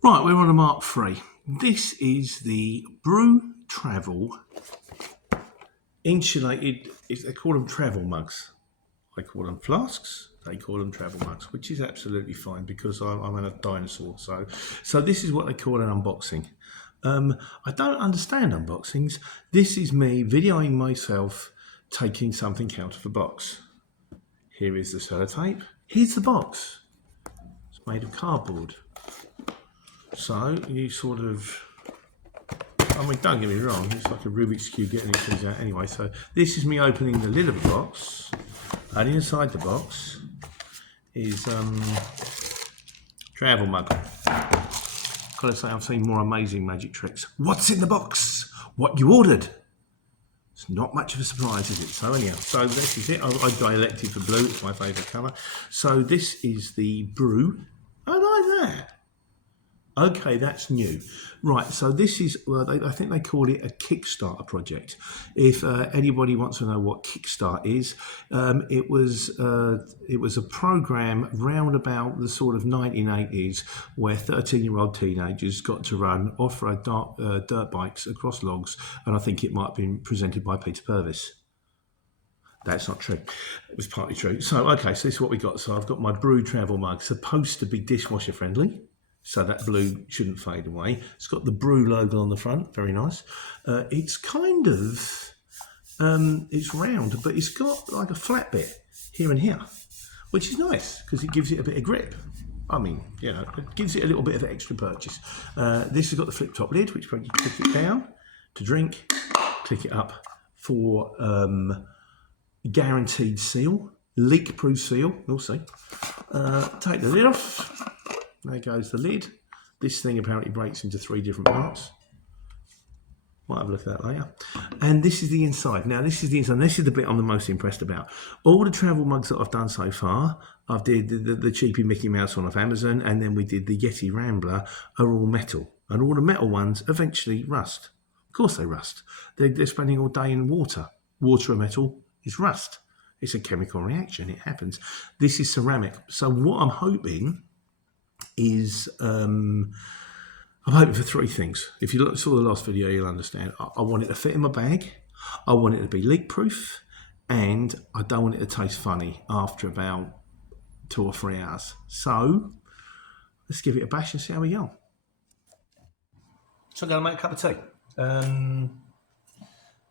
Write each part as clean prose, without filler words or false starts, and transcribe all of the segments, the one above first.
Right, we're on a Mark III. This is the Bru Travel insulated, they call them travel mugs. I call them flasks, they call them travel mugs, which is absolutely fine because I'm a dinosaur. So this is what they call an unboxing. I don't understand unboxings. This is me videoing myself taking something out of a box. Here is the sellotape. Here's the box. It's made of cardboard. So you sort of, I mean, don't get me wrong, it's like a Rubik's Cube getting these things out anyway. So this is me opening the lid of the box, and inside the box is travel mug. Gotta say, I've seen more amazing magic tricks. What's in the box? What you ordered? It's not much of a surprise, is it? So anyhow, so this is it. I elected for blue, it's my favourite colour. So this is the Bru. I like that. Okay, that's new. Right, so this is, well, I think they call it a Kickstarter project. If anybody wants to know what Kickstart is, it was a program round about the sort of 1980s where 13-year-old teenagers got to run off-road dirt bikes across logs, and I think it might have been presented by Peter Purvis. That's not true. It was partly true. So, okay, so this is what we got. So I've got my Bru Travel Mug, supposed to be dishwasher friendly. So that blue shouldn't fade away. It's got the Bru logo on the front, very nice. It's kind of, it's round, but it's got like a flat bit here and here, which is nice because it gives it a bit of grip. I mean, you know, it gives it a little bit of extra purchase. This has got the flip top lid, which you click it down to drink, click it up for guaranteed seal, leak-proof seal, we'll see. Take the lid off. There goes the lid. This thing apparently breaks into 3 different parts. Might have a look at that later. And this is the inside. Now this is the inside. This is the bit I'm the most impressed about. All the travel mugs that I've done so far, I've did the cheapy Mickey Mouse one off Amazon, and then we did the Yeti Rambler, are all metal. And all the metal ones eventually rust. Of course they rust. They're spending all day in water. Water and metal is rust. It's a chemical reaction. It happens. This is ceramic. So what I'm hoping is I'm hoping for 3 things. If you saw the last video, you'll understand. I want it to fit in my bag, I want it to be leak proof, and I don't want it to taste funny after about 2 or 3 hours. So let's give it a bash and see how we go. So I'm going to make a cup of tea.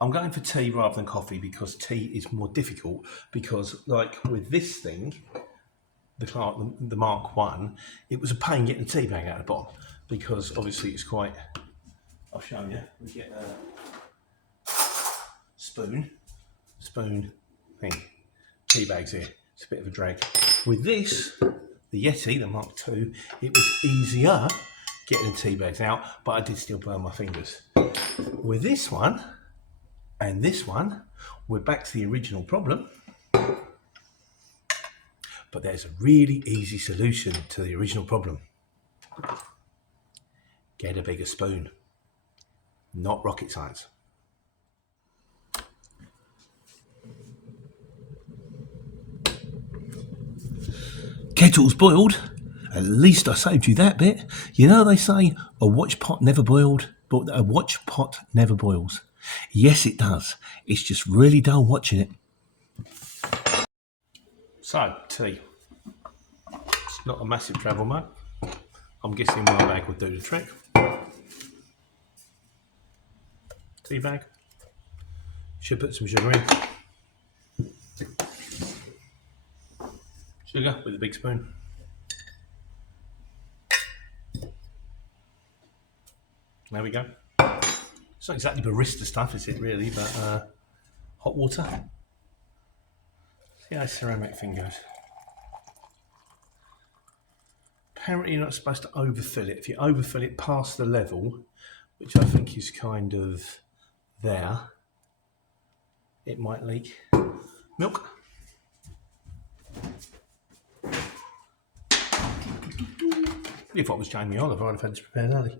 I'm going for tea rather than coffee because tea is more difficult, because like with this thing, the Mark 1, it was a pain getting the tea bag out of the bottom because obviously it's quite, I'll show you, we get a spoon thing, tea bags here, it's a bit of a drag. With this, the Yeti, the Mark 2, it was easier getting the tea bags out, but I did still burn my fingers. With this one and this one, we're back to the original problem. But there's a really easy solution to the original problem. Get a bigger spoon. Not rocket science. Kettle's boiled. At least I saved you that bit. You know they say a watch pot never boiled, but a watch pot never boils. Yes, it does. It's just really dull watching it. So, tea. It's not a massive travel mug. I'm guessing my bag would do the trick. Tea bag. Should put some sugar in. Sugar with a big spoon. There we go. It's not exactly barista stuff, is it really, but hot water. See how the ceramic thing goes. Apparently you're not supposed to overfill it. If you overfill it past the level, which I think is kind of there, it might leak. Milk. If I was Jamie Oliver, I'd have had this prepared early.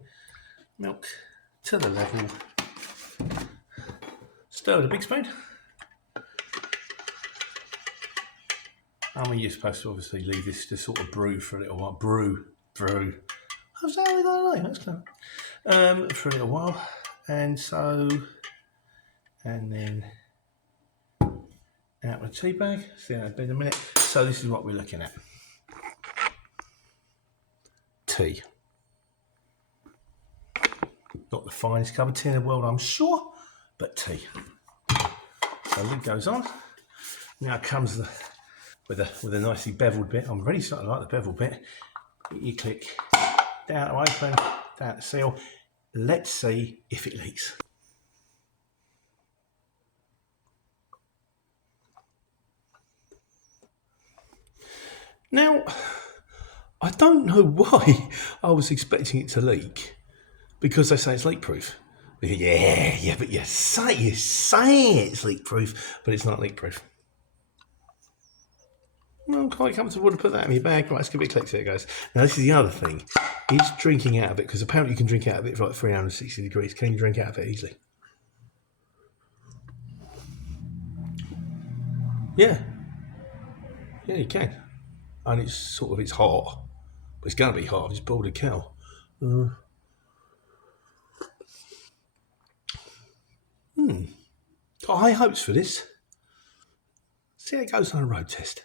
Milk to the level. Stir with a big spoon. I mean, you're supposed to obviously leave this to sort of brew for a little while. Brew. Oh, so we got a name. That's clever. For a little while, and then out with a tea bag. See how in a minute. So this is what we're looking at. Tea. Not the finest cup of tea in the world, I'm sure, but tea. So lid goes on. Now comes the with a nicely beveled bit. I'm really starting to like the beveled bit. You click down to open, down to seal. Let's see if it leaks. Now, I don't know why I was expecting it to leak, because they say it's leak proof. Yeah, but you say it's leak proof, but it's not leak proof. I'm quite comfortable to put that in your bag. Right, let's give it a click. There it goes. Now this is the other thing. It's drinking out of it, because apparently you can drink out of it for like 360 degrees. Can you drink out of it easily? Yeah, you can. And it's hot, but it's going to be hot. I've just boiled a kettle. Got high hopes for this. See how it goes on a road test.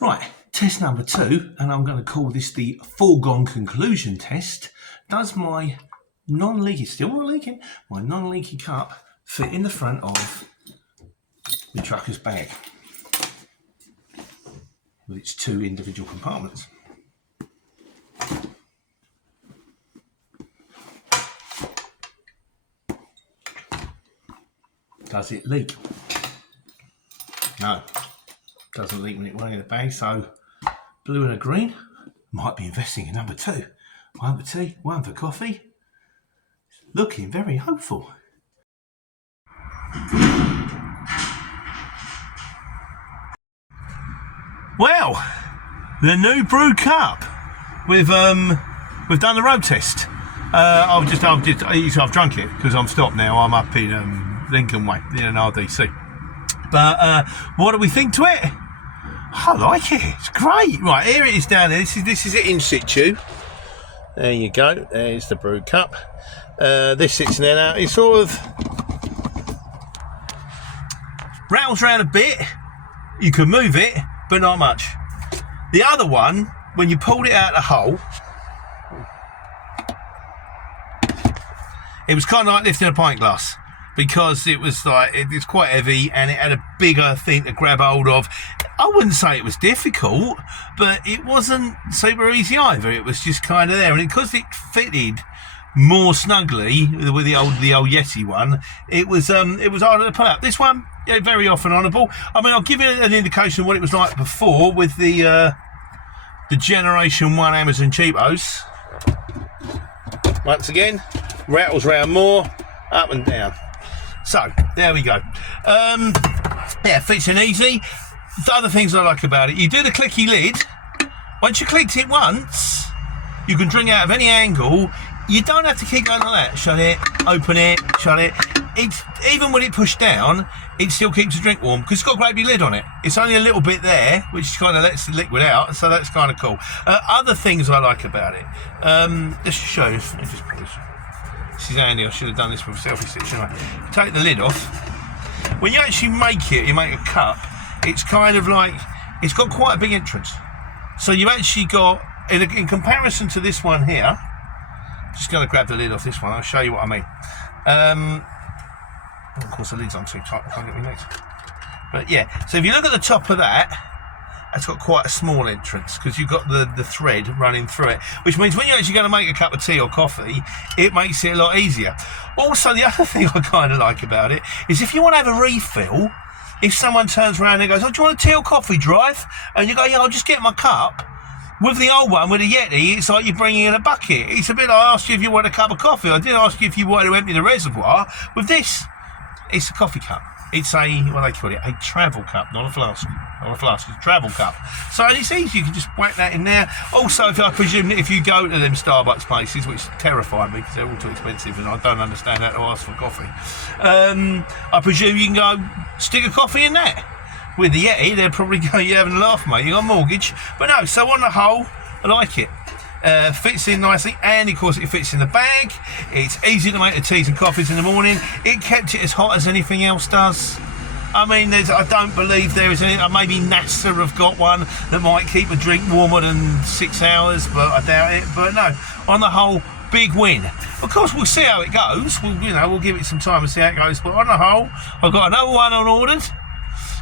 Right, test number 2, and I'm going to call this the foregone conclusion test. Does my non-leaky, still not leaking, my non-leaky cup fit in the front of the trucker's bag with its 2 individual compartments? Does it leak? No. Doesn't leak when it went in the bag, so blue and a green. Might be investing in number 2. One for tea, one for coffee. Looking very hopeful. Well, the new brew cup. We've done the road test. I've drunk it because I'm stopped now. I'm up in Lincoln Way in RDC. But what do we think to it? I like it. It's great. Right, here it is down there. This is it in situ. There you go. There's the brew cup. This sits in there now. It sort of rattles around a bit. You can move it, but not much. The other one, when you pulled it out of the hole, it was kind of like lifting a pint glass, because it was like, it's quite heavy and it had a bigger thing to grab hold of. I wouldn't say it was difficult, but it wasn't super easy either. It was just kind of there, and because it fitted more snugly with the old Yeti one, it was harder to pull out. This one, yeah, very off and honourable. I mean, I'll give you an indication of what it was like before with the Generation 1 Amazon cheapos. Once again, rattles round more, up and down. So, there we go. Yeah, fits in easy. The other things I like about it, you do the clicky lid. Once you clicked it once, you can drink out of any angle. You don't have to keep going like that. Shut it, open it, shut it. It's, even when it pushed down, it still keeps the drink warm because it's got a great big lid on it. It's only a little bit there, which kind of lets the liquid out, so that's kind of cool. Other things I like about it, just to show you, this is handy. I should have done this with a selfie stick, shouldn't I? Take the lid off. When you actually make it, you make a cup, it's kind of like, it's got quite a big entrance. So you've actually got, in comparison to this one here, just going to grab the lid off this one, I'll show you what I mean. Of course the lid's on too tight, I can't get my legs. But yeah, so if you look at the top of that, it's got quite a small entrance because you've got the thread running through it, which means when you're actually going to make a cup of tea or coffee, it makes it a lot easier. Also, the other thing I kind of like about it is if you want to have a refill, if someone turns around and goes, oh, do you want a tea or coffee drive? And you go, yeah, I'll just get my cup. With the old one, with the Yeti, it's like you're bringing in a bucket. It's a bit like I asked you if you want a cup of coffee. I didn't ask you if you wanted to empty the reservoir. With this, it's a coffee cup. It's a, what they call it, a travel cup, not a flask. Not a flask, it's a travel cup. So it's easy, you can just whack that in there. Also, I presume that if you go to them Starbucks places, which terrify me because they're all too expensive and I don't understand how to ask for coffee, I presume you can go stick a coffee in that. With the Yeti, they're probably going, you're having a laugh, mate, you got a mortgage. But no, so on the whole, I like it. Fits in nicely, and of course it fits in the bag. It's easy to make the teas and coffees in the morning. It kept it as hot as anything else does. I mean, I don't believe there is any. Maybe NASA have got one that might keep a drink warmer than 6 hours, but I doubt it. But no, on the whole, big win. Of course, we'll see how it goes. We'll give it some time and see how it goes. But on the whole, I've got another one on ordered.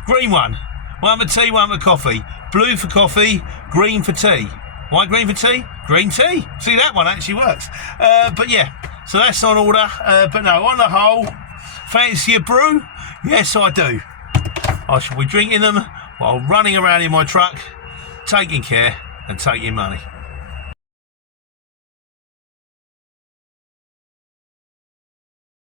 Green one for tea, one for coffee. Blue for coffee, green for tea. Why green for tea? Green tea. See, that one actually works. But yeah, so that's on order. But no, on the whole, fancy a brew? Yes, I do. I shall be drinking them while running around in my truck, taking care and taking money.